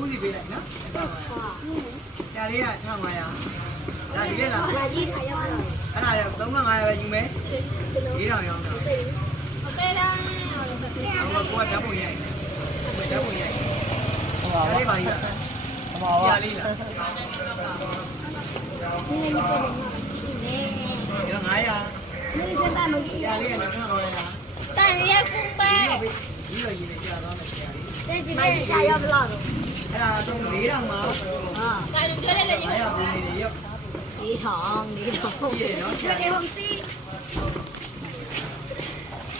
ဦးစီပေးလိုက်နော်ဒါလေးက1500ဒါဒီလေလားအဲ့ဒါရ3500ပဲယူမယ်4000ရောင်းတော့ဟုတ်ကဲ့လားဟိုကဓာတ်ပုံရိုက်ဓာတ်ပုံရိုက်ဟောလေးပါကြီးလားဟောပါလေးလားဒီ900ဒီစက်တာမကြည့်ရလေးက2000လားတန်ရကုန်ပဲဒီလိုရည်နေကြတော့မယ်ဆရာလေးတဲ့ကြည့်တဲ့ဆရာရောက်ဘလောက်တော့အဲ့ဒါတော့4000မှာဟာဒါတို့ပြောတယ်လေ900ပုံနေရုပ်4000 4000ဟုတ်ပြီနော်ဆရာလေးဟုတ်စီ